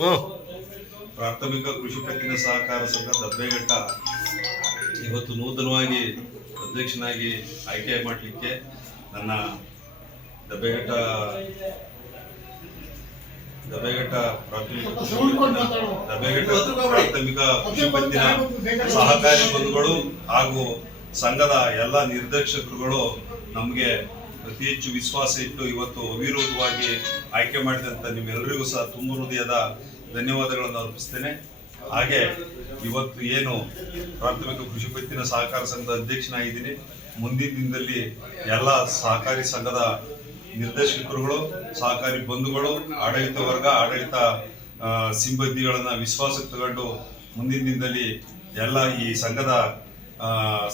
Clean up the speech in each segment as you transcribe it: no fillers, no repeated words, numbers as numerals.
ಪ್ರಾಥಮಿಕ ಕೃಷಿ ಪತ್ತಿನ ಸಹಕಾರ ಸಂಘ ದಬ್ಬೆಘಟ್ಟ ಇವತ್ತು ನೂತನವಾಗಿ ಅಧ್ಯಕ್ಷನಾಗಿ ಆಯ್ಕೆ ಮಾಡಲಿಕ್ಕೆ ನನ್ನ ದಬ್ಬೆಘಟ್ಟ ಪ್ರಾಥಮಿಕ ಕೃಷಿ ಪತ್ತಿನ ಸಹಕಾರಿ ಬಂಧುಗಳು ಹಾಗೂ ಸಂಘದ ಎಲ್ಲ ನಿರ್ದೇಶಕರುಗಳು ನಮಗೆ ಅತಿ ಹೆಚ್ಚು ವಿಶ್ವಾಸ ಇಟ್ಟು ಇವತ್ತು ಅವಿರೋಧವಾಗಿ ಆಯ್ಕೆ ಮಾಡಿದಂಥ ನಿಮ್ಮೆಲ್ಲರಿಗೂ ಸಹ ತುಂಬ ಹೃದಯದ ಧನ್ಯವಾದಗಳನ್ನು ಅರ್ಪಿಸ್ತೇನೆ. ಹಾಗೆ ಇವತ್ತು ಏನು ಪ್ರಾಥಮಿಕ ಕೃಷಿ ಪತ್ತಿನ ಸಹಕಾರ ಸಂಘದ ಅಧ್ಯಕ್ಷನಾಗಿದ್ದೀನಿ, ಮುಂದಿನ ದಿನದಲ್ಲಿ ಎಲ್ಲ ಸಹಕಾರಿ ಸಂಘದ ನಿರ್ದೇಶಕರುಗಳು, ಸಹಕಾರಿ ಬಂಧುಗಳು, ಆಡಳಿತ ವರ್ಗ, ಆಡಳಿತ ಸಿಬ್ಬಂದಿಗಳನ್ನ ವಿಶ್ವಾಸಕ್ಕೆ ತಗೊಂಡು ಮುಂದಿನ ದಿನದಲ್ಲಿ ಎಲ್ಲ ಈ ಸಂಘದ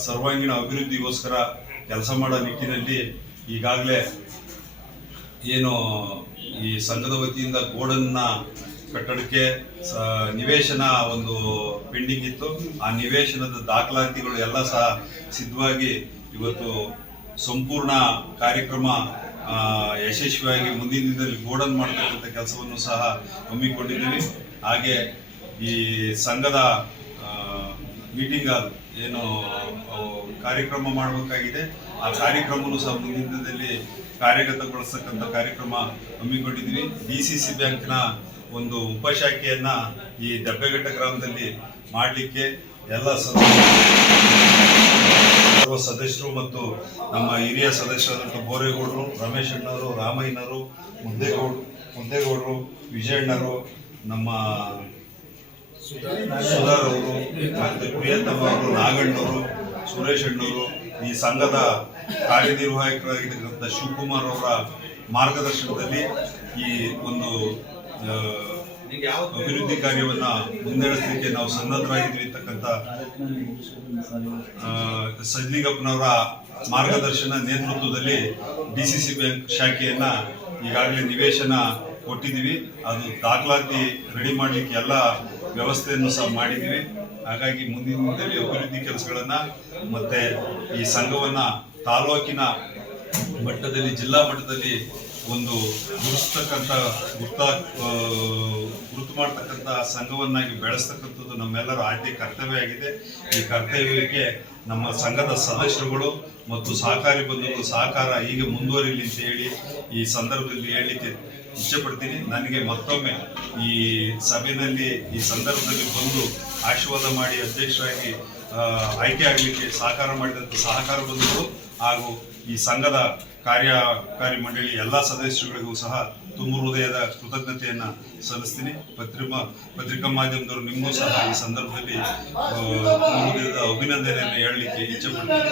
ಸರ್ವಾಂಗೀಣ ಅಭಿವೃದ್ಧಿಗೋಸ್ಕರ ಕೆಲಸ ಮಾಡೋ ನಿಟ್ಟಿನಲ್ಲಿ ಈಗಾಗಲೇ ಏನು ಈ ಸಂಘದ ವತಿಯಿಂದ ಗೋಡನ್ನ ಕಟ್ಟಡಕ್ಕೆ ನಿವೇಶನ ಒಂದು ಪೆಂಡಿಂಗ್ ಇತ್ತು. ಆ ನಿವೇಶನದ ದಾಖಲಾತಿಗಳು ಎಲ್ಲ ಸಹ ಸಿದ್ಧವಾಗಿ ಇವತ್ತು ಸಂಪೂರ್ಣ ಕಾರ್ಯಕ್ರಮ ಯಶಸ್ವಿಯಾಗಿ ಮುಂದಿನ ದಿನದಲ್ಲಿ ಗೋಡನ್ ಮಾಡತಕ್ಕಂಥ ಕೆಲಸವನ್ನು ಸಹ ಹಮ್ಮಿಕೊಂಡಿದ್ದೀವಿ. ಹಾಗೆ ಈ ಸಂಘದ ಮೀಟಿಂಗ್ ಹಾಲ್ ಏನು ಕಾರ್ಯಕ್ರಮ ಮಾಡಬೇಕಾಗಿದೆ, ಆ ಕಾರ್ಯಕ್ರಮವನ್ನು ಸಹ ಮುಂದಿನ ದಿನದಲ್ಲಿ ಕಾರ್ಯಗತಗೊಳಿಸ್ತಕ್ಕಂಥ ಕಾರ್ಯಕ್ರಮ ಹಮ್ಮಿಕೊಂಡಿದ್ದೀವಿ. DCC ಬ್ಯಾಂಕ್ನ ಒಂದು ಉಪಶಾಖೆಯನ್ನ ಈ ದಬ್ಬೆಘಟ್ಟ ಗ್ರಾಮದಲ್ಲಿ ಮಾಡಲಿಕ್ಕೆ ಎಲ್ಲ ಸರ್ವ ಸದಸ್ಯರು ಮತ್ತು ನಮ್ಮ ಹಿರಿಯ ಸದಸ್ಯರಾದಂಥ ಬೋರೇಗೌಡರು, ರಮೇಶ್ ಅಣ್ಣವರು, ರಾಮಯ್ಯನವರು, ಮುದ್ದೇಗೌಡರು, ವಿಜಯಣ್ಣರು, ನಮ್ಮ ಸುಧಾರ್ ಅವರು, ಮತ್ತು ಪ್ರಿಯತಮ್ಮ ಅವರು, ನಾಗಣ್ಣವರು, ಸುರೇಶ್ ಅಣ್ಣವರು, ಈ ಸಂಘದ ಕಾರ್ಯನಿರ್ವಾಹಕರಾಗಿರ್ತಕ್ಕಂಥ ಶಿವಕುಮಾರ್ ಅವರ ಮಾರ್ಗದರ್ಶನದಲ್ಲಿ ಈ ಒಂದು ಅಭಿವೃದ್ಧಿ ಕಾರ್ಯವನ್ನ ಮುನ್ನಡೆಸಲಿಕ್ಕೆ ನಾವು ಸನ್ನದ್ಧರಾಗಿದ್ದೀವಿ ಇರ್ತಕ್ಕಂಥ ಸಜ್ಲಿಗಪ್ಪನವರ ಮಾರ್ಗದರ್ಶನ ನೇತೃತ್ವದಲ್ಲಿ DCC ಬ್ಯಾಂಕ್ ಶಾಖೆಯನ್ನ ಈಗಾಗಲೇ ನಿವೇಶನ ಕೊಟ್ಟಿದ್ದೀವಿ. ಅದು ದಾಖಲಾತಿ ರೆಡಿ ಮಾಡಲಿಕ್ಕೆ ಎಲ್ಲ ವ್ಯವಸ್ಥೆಯನ್ನು ಸಹ ಮಾಡಿದ್ದೀವಿ. ಹಾಗಾಗಿ ಮುಂದಿನ ದಿನದಲ್ಲಿ ಅಭಿವೃದ್ಧಿ ಕೆಲಸಗಳನ್ನ ಮತ್ತೆ ಈ ಸಂಘವನ್ನ ತಾಲೂಕಿನ ಮಟ್ಟದಲ್ಲಿ, ಜಿಲ್ಲಾ ಮಟ್ಟದಲ್ಲಿ ಒಂದು ಗುರುತು ಮಾಡತಕ್ಕಂಥ ಸಂಘವನ್ನಾಗಿ ಬೆಳೆಸ್ತಕ್ಕಂಥದ್ದು ನಮ್ಮೆಲ್ಲರ ಆದ್ಯ ಕರ್ತವ್ಯ ಆಗಿದೆ. ಈ ಕರ್ತವ್ಯಕ್ಕೆ ನಮ್ಮ ಸಂಘದ ಸದಸ್ಯರುಗಳು ಮತ್ತು ಸಹಕಾರಿ ಬಂಧುಗಳು ಸಹಕಾರ ಹೀಗೆ ಮುಂದುವರಿಲಿ ಅಂತ ಹೇಳಿ ಈ ಸಂದರ್ಭದಲ್ಲಿ ಹೇಳಲಿಕ್ಕೆ ಇಚ್ಛೆಪಡ್ತೀನಿ. ನನಗೆ ಮತ್ತೊಮ್ಮೆ ಈ ಸಭೆಯಲ್ಲಿ ಈ ಸಂದರ್ಭದಲ್ಲಿ ಬಂದು ಆಶೀರ್ವಾದ ಮಾಡಿ ಅಧ್ಯಕ್ಷರಾಗಿ ಆಯ್ಕೆ ಆಗಲಿಕ್ಕೆ ಸಹಕಾರ ಮಾಡಿದಂಥ ಸಹಕಾರ ಬಂಧುಗಳು ಹಾಗೂ ಈ ಸಂಘದ ಕಾರ್ಯಕಾರಿ ಮಂಡಳಿ ಎಲ್ಲ ಸದಸ್ಯರುಗಳಿಗೂ ಸಹ ತುಂಬ ಹೃದಯದ ಕೃತಜ್ಞತೆಯನ್ನು ಸಲ್ಲಿಸ್ತೀನಿ. ಪತ್ರಿಕಾ ಮಾಧ್ಯಮದವರು ನಿಮಗೂ ಸಹ ಈ ಸಂದರ್ಭದಲ್ಲಿ ತುಂಬ ಹೃದಯದ ಅಭಿನಂದನೆಯನ್ನು ಹೇಳಲಿಕ್ಕೆ ಇಚ್ಛೆಪಡ್ತೀನಿ.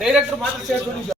ಡೈರೆಕ್ಟರ್ ಮಾತ್ರ